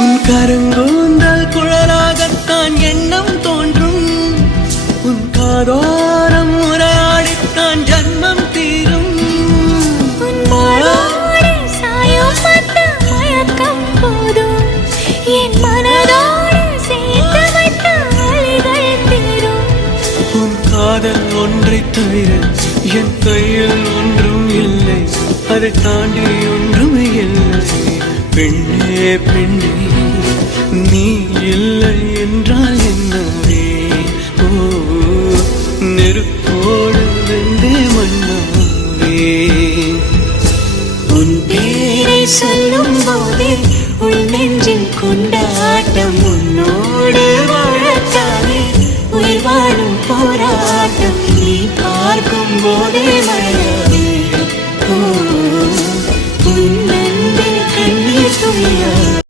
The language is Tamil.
உன் கருங்கூந்தல் குழலாகத்தான் எண்ணம் தோன்றும். உன் காதோரம் உரையாடித்தான் ஜன்மம் தீரும். என் மனதோடு சேர்த்து வைத்த வழிகள் தீரும். உன் காதல் ஒன்றை தவிர என் கையில் ஒன்றும் இல்லை, அதை தாண்டி ஒன்றும் இல்லை. பெண்ணே பெண்ணே நீ இல்லை என்றால் என்னவே? ஓ நெருப்போடு வெந்தே மண்ணாவே. உன் பேரை சொல்லும் போதே உள் நெஞ்சில் கொண்டாட்டம். உன்னோடு வாழத்தானே உயிர் வாழும் போராட்டம். நீ பார்க்கும் போதே மழை